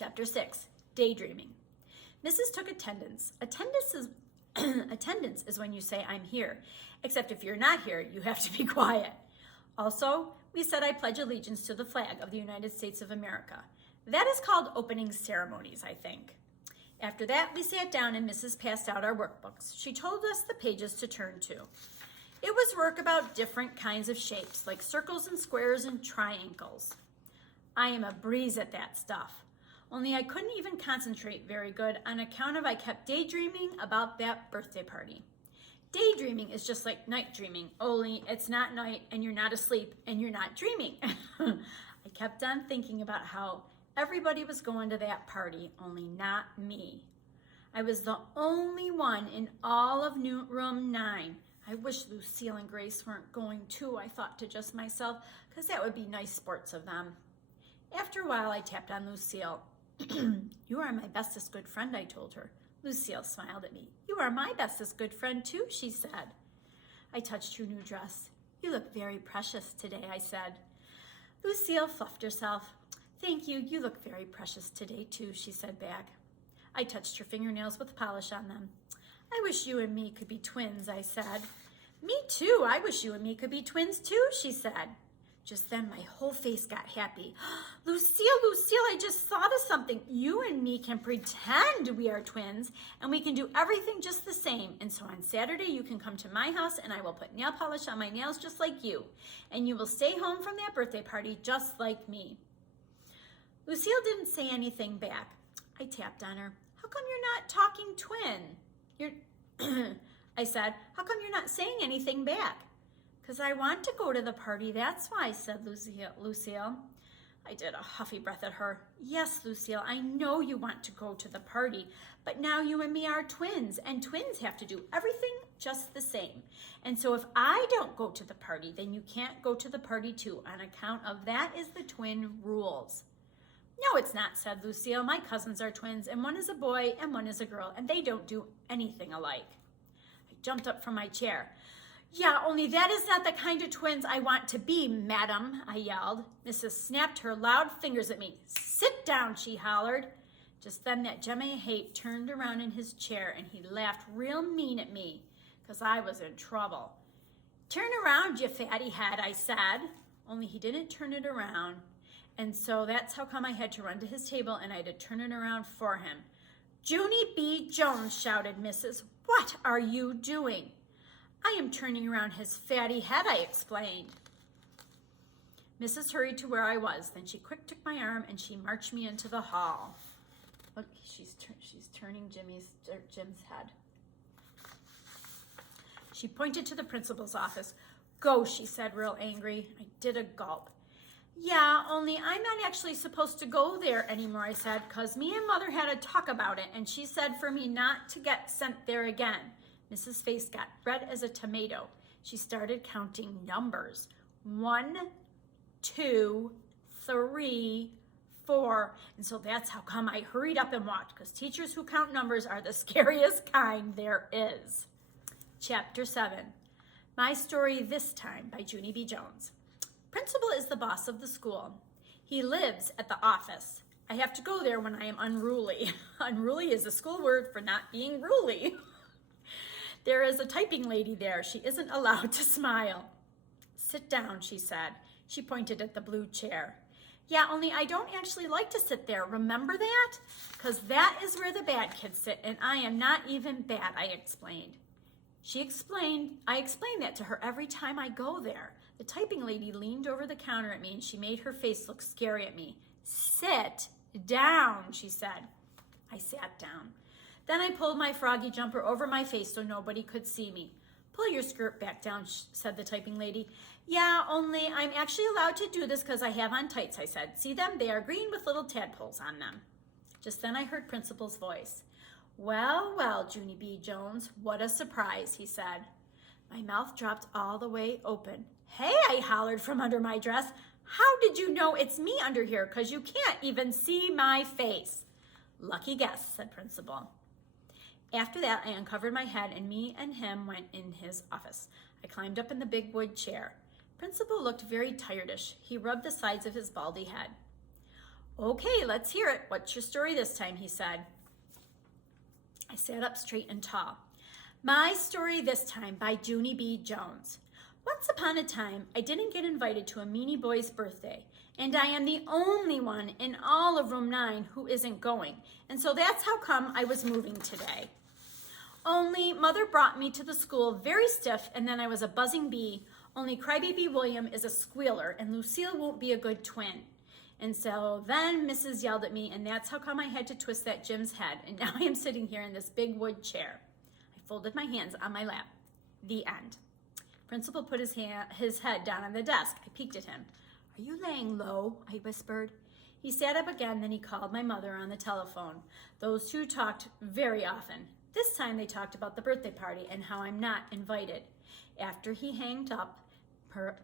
Chapter 6, Daydreaming. Mrs. took attendance. Attendance is when you say, I'm here. Except if you're not here, you have to be quiet. Also, we said I pledge allegiance to the flag of the United States of America. That is called opening ceremonies, I think. After that, we sat down and Mrs. passed out our workbooks. She told us the pages to turn to. It was work about different kinds of shapes, like circles and squares and triangles. I am a breeze at that stuff. Only I couldn't even concentrate very good on account of I kept daydreaming about that birthday party. Daydreaming is just like night dreaming, only it's not night and you're not asleep and you're not dreaming. I kept on thinking about how everybody was going to that party, only not me. I was the only one in all of room 9. I wish Lucille and Grace weren't going too, I thought to just myself, because that would be nice sports of them. After a while, I tapped on Lucille. You are my bestest good friend, I told her. Lucille smiled at me. You are my bestest good friend too, she said. I touched her new dress. You look very precious today, I said. Lucille fluffed herself. Thank you, you look very precious today too, she said back. I touched her fingernails with polish on them. I wish you and me could be twins, I said. Me too, I wish you and me could be twins too, she said. Just then my whole face got happy. Lucille, I just thought of something. You and me can pretend we are twins and we can do everything just the same. And so on Saturday you can come to my house and I will put nail polish on my nails just like you. And you will stay home from that birthday party just like me. Lucille didn't say anything back. I tapped on her. How come you're not talking twin? I said, how come you're not saying anything back? Because I want to go to the party, that's why, said Lucille. I did a huffy breath at her. Yes, Lucille, I know you want to go to the party, but now you and me are twins, and twins have to do everything just the same. And so if I don't go to the party, then you can't go to the party too, on account of that is the twin rules. No, it's not, said Lucille. My cousins are twins, and one is a boy and one is a girl, and they don't do anything alike. I jumped up from my chair. Yeah, only that is not the kind of twins I want to be, madam, I yelled. Mrs. snapped her loud fingers at me. Sit down, she hollered. Just then that gem I hate turned around in his chair and he laughed real mean at me because I was in trouble. Turn around, you fatty head, I said. Only he didn't turn it around. And so that's how come I had to run to his table and I had to turn it around for him. Junie B Jones, shouted Mrs. What are you doing? I am turning around his fatty head, I explained. Mrs. hurried to where I was. Then she quick took my arm and she marched me into the hall. Look, she's turning Jim's head. She pointed to the principal's office. Go, she said, real angry. I did a gulp. Yeah, only I'm not actually supposed to go there anymore, I said, because me and Mother had a talk about it, and she said for me not to get sent there again. Mrs. Face got red as a tomato. She started counting numbers. 1, 2, 3, 4. And so that's how come I hurried up and walked, because teachers who count numbers are the scariest kind there is. Chapter 7, My Story This Time by Junie B Jones. Principal is the boss of the school. He lives at the office. I have to go there when I am unruly. Unruly is a school word for not being ruly. There is a typing lady there. She isn't allowed to smile. Sit down, she said. She pointed at the blue chair. Yeah, only I don't actually like to sit there. Remember that? Because that is where the bad kids sit, and I am not even bad, I explained. I explained that to her every time I go there. The typing lady leaned over the counter at me, and she made her face look scary at me. Sit down, she said. I sat down. Then I pulled my froggy jumper over my face so nobody could see me. Pull your skirt back down, said the typing lady. Yeah, only I'm actually allowed to do this because I have on tights, I said. See them? They are green with little tadpoles on them. Just then I heard Principal's voice. Well, well, Junie B Jones, what a surprise, he said. My mouth dropped all the way open. Hey, I hollered from under my dress. How did you know it's me under here? Because you can't even see my face. Lucky guess, said Principal. After that, I uncovered my head and me and him went in his office. I climbed up in the big wood chair. Principal looked very tired-ish. He rubbed the sides of his baldy head. Okay, let's hear it. What's your story this time, he said. I sat up straight and tall. My story this time by Junie B Jones. Once upon a time, I didn't get invited to a Meanie boy's birthday, and I am the only one in all of room 9 who isn't going, and so that's how come I was moving today. Only Mother brought me to the school very stiff, and then I was a buzzing bee, only Crybaby William is a squealer, and Lucille won't be a good twin. And so then Mrs. yelled at me, and that's how come I had to twist that Jim's head, and now I am sitting here in this big wood chair. I folded my hands on my lap. The end. Principal put his head down on the desk. I peeked at him. Are you laying low? I whispered. He sat up again, then he called my mother on the telephone. Those two talked very often. This time they talked about the birthday party and how I'm not invited. After he hanged up,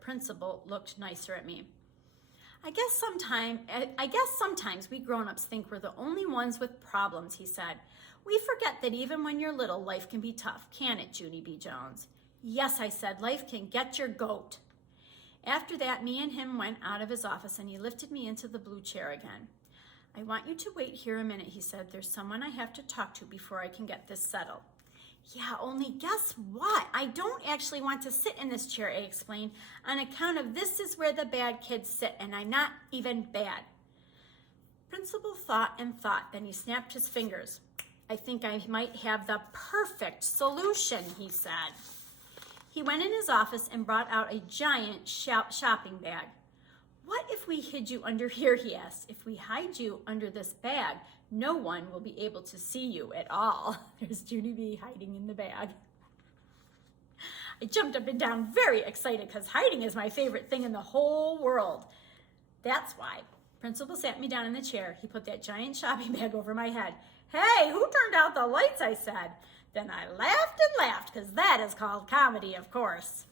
Principal looked nicer at me. I guess sometimes we grown-ups think we're the only ones with problems, he said. We forget that even when you're little, life can be tough, can't it, Junie B Jones? Yes, I said, life can get your goat. After that, me and him went out of his office and he lifted me into the blue chair again. I want you to wait here a minute, he said. There's someone I have to talk to before I can get this settled. Yeah, only guess what? I don't actually want to sit in this chair, I explained, on account of this is where the bad kids sit, and I'm not even bad. Principal thought and thought, then he snapped his fingers. I think I might have the perfect solution, he said. He went in his office and brought out a giant shopping bag. What if we hid you under here, he asked. If we hide you under this bag, no one will be able to see you at all. There's Junie B hiding in the bag. I jumped up and down very excited because hiding is my favorite thing in the whole world. That's why. Principal sat me down in the chair. He put that giant shopping bag over my head. Hey, who turned out the lights, I said. Then I laughed and laughed because that is called comedy, of course.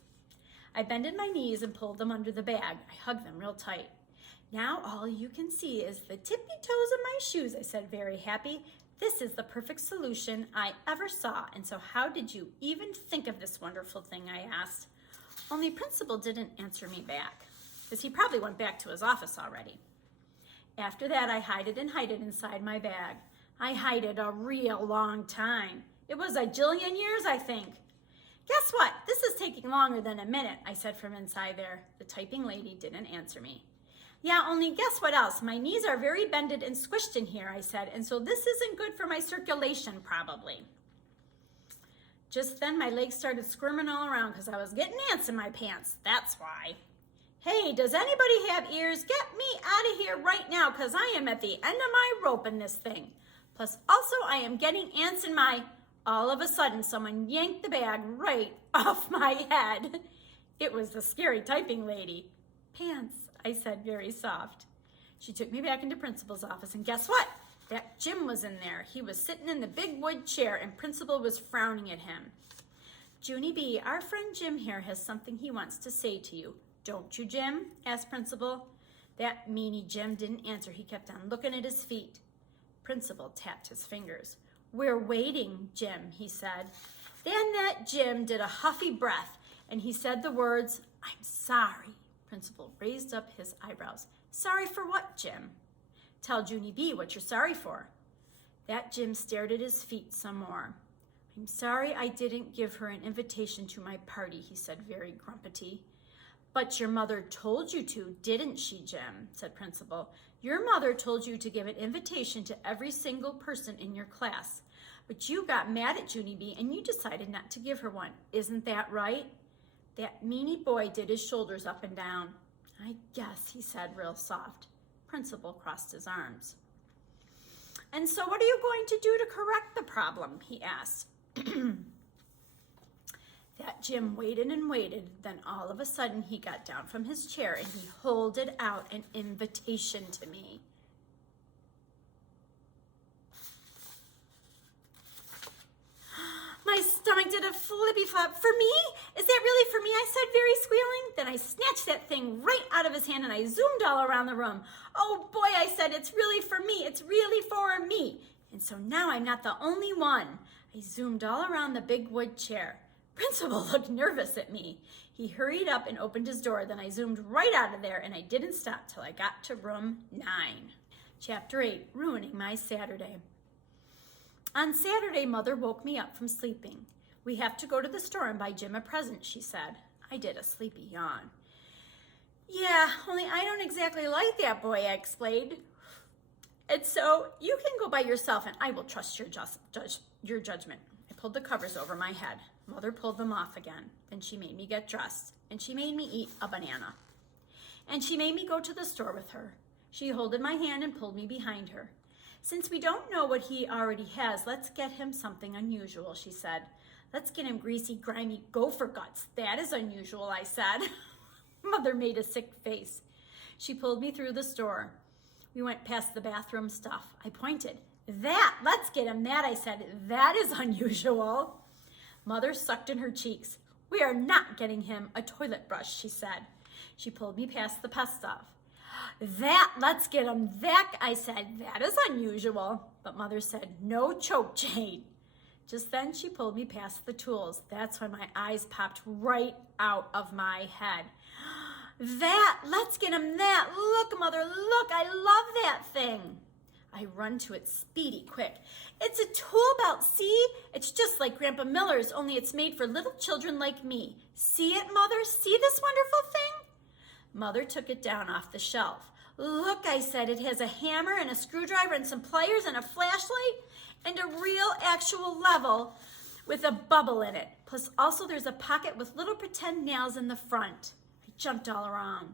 I bended my knees and pulled them under the bag. I hugged them real tight. Now all you can see is the tippy toes of my shoes, I said, very happy. This is the perfect solution I ever saw. And so how did you even think of this wonderful thing, I asked. Only Principal didn't answer me back because he probably went back to his office already. After that, I hid it inside my bag. I hid it a real long time. It was a jillion years, I think. Guess what? This is taking longer than a minute, I said from inside there. The typing lady didn't answer me. Yeah, only guess what else? My knees are very bended and squished in here, I said, and so this isn't good for my circulation, probably. Just then, my legs started squirming all around because I was getting ants in my pants. That's why. Hey, does anybody have ears? Get me out of here right now because I am at the end of my rope in this thing. Plus, also, I am getting ants in my... All of a sudden, someone yanked the bag right off my head. It was the scary typing lady. Pants, I said very soft. She took me back into Principal's office, and guess what? That Jim was in there. He was sitting in the big wood chair, and Principal was frowning at him. Junie B, our friend Jim here has something he wants to say to you. Don't you, Jim? Asked Principal. That meanie Jim didn't answer. He kept on looking at his feet. Principal tapped his fingers. We're waiting, Jim, he said. Then that Jim did a huffy breath, and he said the words, I'm sorry. Principal raised up his eyebrows. Sorry for what, Jim? Tell Junie B what you're sorry for. That Jim stared at his feet some more. I'm sorry I didn't give her an invitation to my party, he said very grumpy. But your mother told you to, didn't she, Jim? Said Principal. Your mother told you to give an invitation to every single person in your class. But you got mad at Junie B and you decided not to give her one. Isn't that right? That meanie boy did his shoulders up and down. I guess, he said real soft. Principal crossed his arms. And so what are you going to do to correct the problem? He asked. That Jim waited and waited, then all of a sudden he got down from his chair and he holded out an invitation to me. My stomach did a flippy flop. For me? Is that really for me? I said, very squealing. Then I snatched that thing right out of his hand and I zoomed all around the room. Oh boy, I said, it's really for me. It's really for me. And so now I'm not the only one. I zoomed all around the big wood chair. Principal looked nervous at me. He hurried up and opened his door. Then I zoomed right out of there and I didn't stop till I got to room 9. Chapter 8, Ruining My Saturday. On Saturday, Mother woke me up from sleeping. We have to go to the store and buy Jim a present, she said. I did a sleepy yawn. Yeah, only I don't exactly like that boy, I explained. And so you can go by yourself and I will trust your judgment. I pulled the covers over my head. Mother pulled them off again. Then she made me get dressed and she made me eat a banana. And she made me go to the store with her. She holded my hand and pulled me behind her. Since we don't know what he already has, let's get him something unusual, she said. Let's get him greasy, grimy gopher guts. That is unusual, I said. Mother made a sick face. She pulled me through the store. We went past the bathroom stuff. I pointed. Let's get him that, I said. That is unusual. Mother sucked in her cheeks. We are not getting him a toilet brush, she said. She pulled me past the pest stuff. Let's get him that, I said. That is unusual. But Mother said, no choke chain. Just then she pulled me past the tools. That's when my eyes popped right out of my head. Let's get him that. Look, Mother, look, I love that thing. I run to it speedy, quick. It's a tool belt, see? It's just like Grandpa Miller's, only it's made for little children like me. See it, Mother? See this wonderful thing? Mother took it down off the shelf. Look, I said, it has a hammer and a screwdriver and some pliers and a flashlight and a real actual level with a bubble in it. Plus also there's a pocket with little pretend nails in the front. I jumped all around.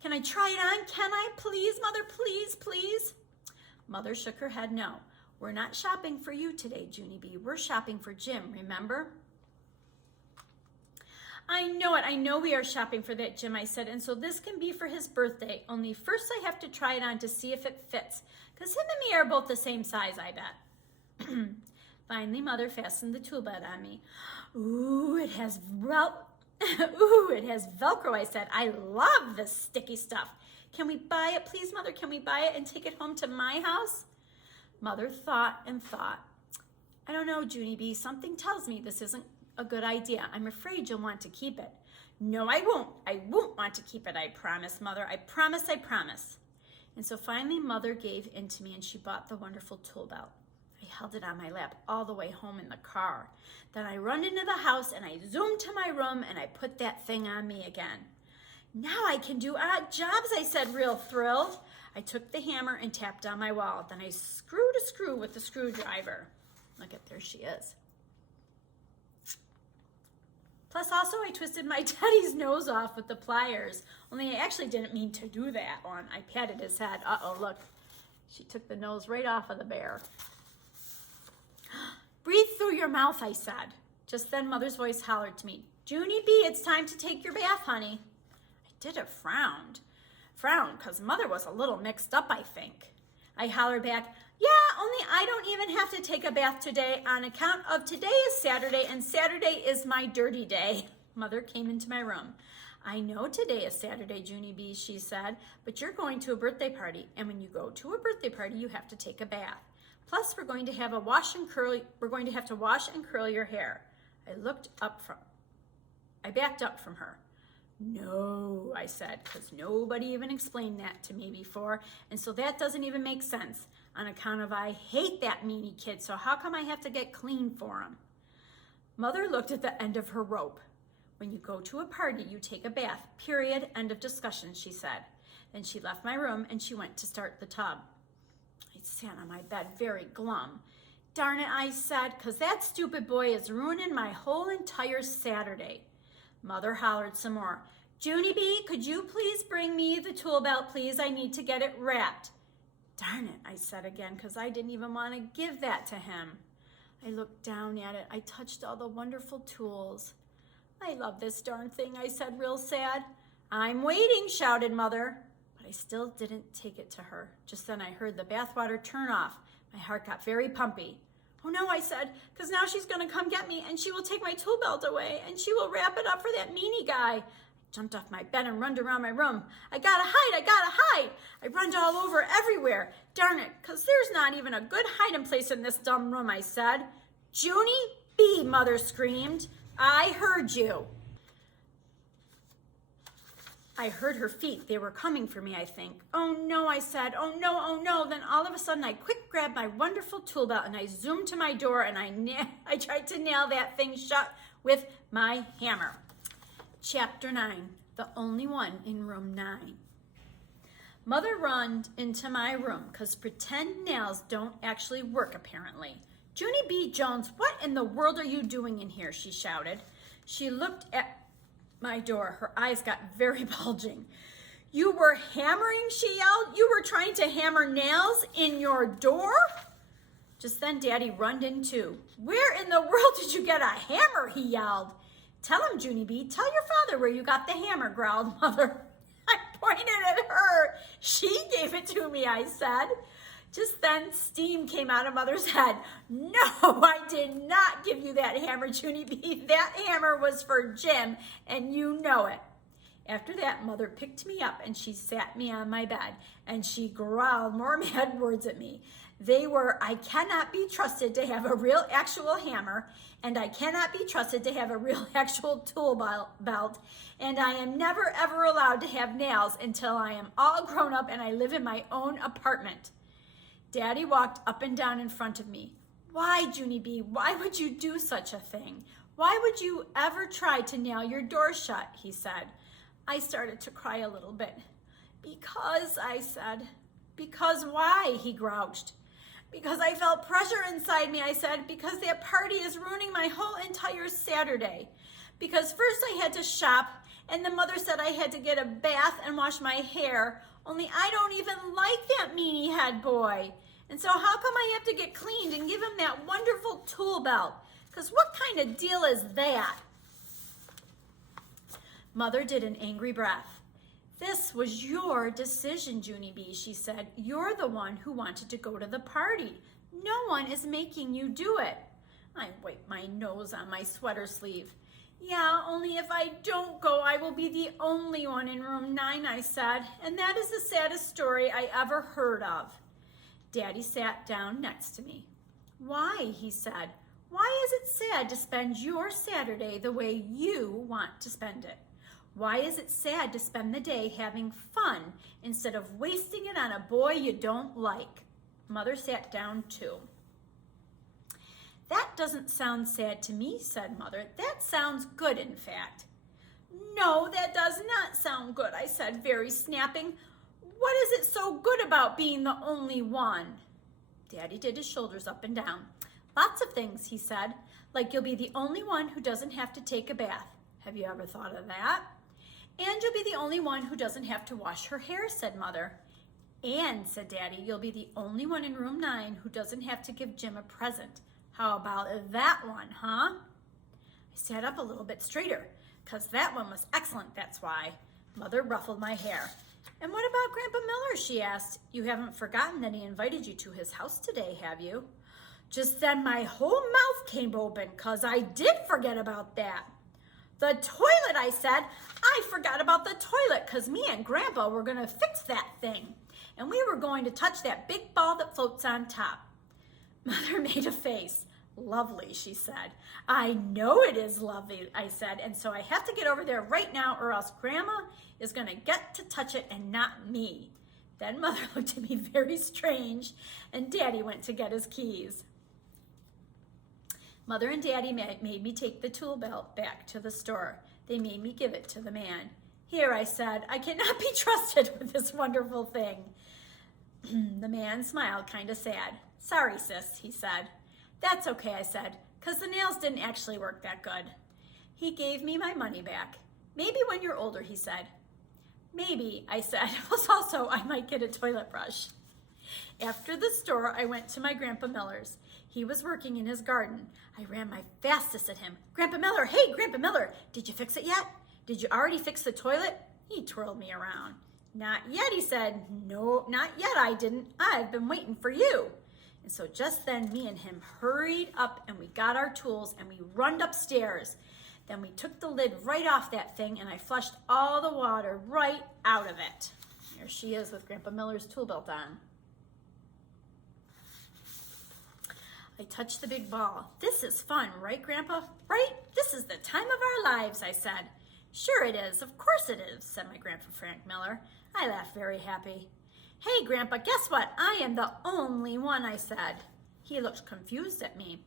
Can I try it on? Can I? Please, Mother, please, please. Mother shook her head no. We're not shopping for you today, Junie B. We're shopping for Jim, remember? I know it. I know we are shopping for that, Jim, I said, and so this can be for his birthday. Only first I have to try it on to see if it fits, because him and me are both the same size, I bet. Finally, Mother fastened the tool belt on me. Ooh, it has Velcro, I said. I love this sticky stuff. Can we buy it, please, Mother? Can we buy it and take it home to my house? Mother thought and thought. I don't know, Junie B. Something tells me this isn't a good idea. I'm afraid you'll want to keep it. No, I won't. I won't want to keep it, I promise, Mother. I promise, I promise. And so finally, Mother gave in to me and she bought the wonderful tool belt. I held it on my lap all the way home in the car. Then I run into the house and I zoomed to my room and I put that thing on me again. Now I can do odd jobs, I said, real thrilled. I took the hammer and tapped on my wall. Then I screwed a screw with the screwdriver. Look at, there she is. Plus also I twisted my Teddy's nose off with the pliers. Only I actually didn't mean to do that one. I patted his head. Uh-oh, look. She took the nose right off of the bear. Breathe through your mouth, I said. Just then Mother's voice hollered to me. Junie B, it's time to take your bath, honey. I did a frowned, because Mother was a little mixed up, I think. I hollered back, yeah, only I don't even have to take a bath today on account of today is Saturday and Saturday is my dirty day. Mother came into my room. I know today is Saturday, Junie B, she said, but you're going to a birthday party, and when you go to a birthday party, you have to take a bath. Plus, we're going to have to wash and curl your hair. I backed up from her. No, I said, because nobody even explained that to me before, and so that doesn't even make sense on account of I hate that Meanie kid, so how come I have to get clean for him? Mother looked at the end of her rope. When you go to a party, you take a bath, period, end of discussion, she said. Then she left my room and she went to start the tub. I sat on my bed very glum. Darn it, I said, because that stupid boy is ruining my whole entire Saturday. Mother hollered some more. Junie B, could you please bring me the tool belt, please? I need to get it wrapped. Darn it, I said again, because I didn't even want to give that to him. I looked down at it. I touched all the wonderful tools. I love this darn thing, I said real sad. I'm waiting, shouted Mother. But I still didn't take it to her. Just then I heard the bathwater turn off. My heart got very pumpy. Oh no, I said, because now she's going to come get me and she will take my tool belt away and she will wrap it up for that Meanie guy. I jumped off my bed and runned around my room. I gotta hide. I runned all over everywhere. Darn it, because there's not even a good hiding place in this dumb room, I said. Junie B, Mother screamed. I heard you. I heard her feet. They were coming for me, I think. Oh no, I said. Oh no, oh no. Then all of a sudden I quick grabbed my wonderful tool belt and I zoomed to my door and I tried to nail that thing shut with my hammer. Chapter 9, the only one in room 9. Mother ran into my room because pretend nails don't actually work apparently. Junie B Jones, what in the world are you doing in here? She shouted. She looked at my door. Her eyes got very bulging. You were hammering, she yelled. You were trying to hammer nails in your door? Just then Daddy runned in too. Where in the world did you get a hammer? He yelled. Tell him, Junie B. Tell your father where you got the hammer, growled Mother. I pointed at her. She gave it to me, I said. Just then, steam came out of Mother's head. No, I did not give you that hammer, Junie B. That hammer was for Jim, and you know it. After that, Mother picked me up, and she sat me on my bed, and she growled more mad words at me. They were, I cannot be trusted to have a real actual hammer, and I cannot be trusted to have a real actual tool belt, and I am never ever allowed to have nails until I am all grown up and I live in my own apartment. Daddy walked up and down in front of me. Why, Junie B, why would you do such a thing? Why would you ever try to nail your door shut, he said. I started to cry a little bit. Because, I said. Because why, he grouched. Because I felt pressure inside me, I said. Because that party is ruining my whole entire Saturday. Because first I had to shop, and then Mother said I had to get a bath and wash my hair, only I don't even like that meanie head boy. And so how come I have to get cleaned and give him that wonderful tool belt? Because what kind of deal is that? Mother did an angry breath. This was your decision, Junie B, she said. You're the one who wanted to go to the party. No one is making you do it. I wiped my nose on my sweater sleeve. Yeah, only if I don't go, I will be the only one in room 9, I said. And that is the saddest story I ever heard of. Daddy sat down next to me. Why, he said. Why is it sad to spend your Saturday the way you want to spend it? Why is it sad to spend the day having fun instead of wasting it on a boy you don't like? Mother sat down too. That doesn't sound sad to me, said Mother. That sounds good, in fact. No, that does not sound good, I said, very snapping. What is it so good about being the only one? Daddy did his shoulders up and down. Lots of things, he said, like you'll be the only one who doesn't have to take a bath. Have you ever thought of that? And you'll be the only one who doesn't have to wash her hair, said Mother. And, said Daddy, you'll be the only one in room 9 who doesn't have to give Jim a present. How about that one, huh? I sat up a little bit straighter, because that one was excellent, that's why. Mother ruffled my hair. And what about Grandpa Miller, she asked. You haven't forgotten that he invited you to his house today, have you? Just then my whole mouth came open, because I did forget about that. The toilet, I said. I forgot about the toilet, because me and Grandpa were going to fix that thing. And we were going to touch that big ball that floats on top. Mother made a face. Lovely, she said. I know it is lovely, I said, and so I have to get over there right now or else Grandma is going to get to touch it and not me. Then Mother looked at me very strange, and Daddy went to get his keys. Mother and Daddy made me take the tool belt back to the store. They made me give it to the man. Here, I said, I cannot be trusted with this wonderful thing. The man smiled kind of sad. Sorry, sis, he said. That's okay, I said, because the nails didn't actually work that good. He gave me my money back. Maybe when you're older, he said. Maybe, I said. Plus also, I might get a toilet brush. After the store, I went to my Grandpa Miller's. He was working in his garden. I ran my fastest at him. Grandpa Miller, hey, Grandpa Miller, did you fix it yet? Did you already fix the toilet? He twirled me around. Not yet, he said. No, not yet, I didn't. I've been waiting for you. And so just then, me and him hurried up and we got our tools and we runned upstairs. Then we took the lid right off that thing and I flushed all the water right out of it. Here she is with Grandpa Miller's tool belt on. I touched the big ball. This is fun, right, Grandpa? Right? This is the time of our lives, I said. Sure it is, of course it is, said my Grandpa Frank Miller. I laughed very happy. Hey, Grandpa, guess what? I am the only one, I said. He looked confused at me.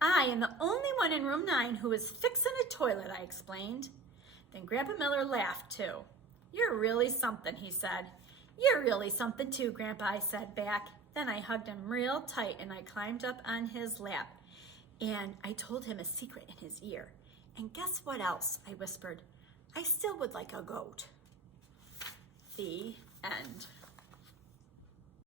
I am the only one in room 9 who is fixing a toilet, I explained. Then Grandpa Miller laughed too. You're really something, he said. You're really something too, Grandpa, I said back. Then I hugged him real tight and I climbed up on his lap. And I told him a secret in his ear. And guess what else? I whispered. I still would like a goat. The end.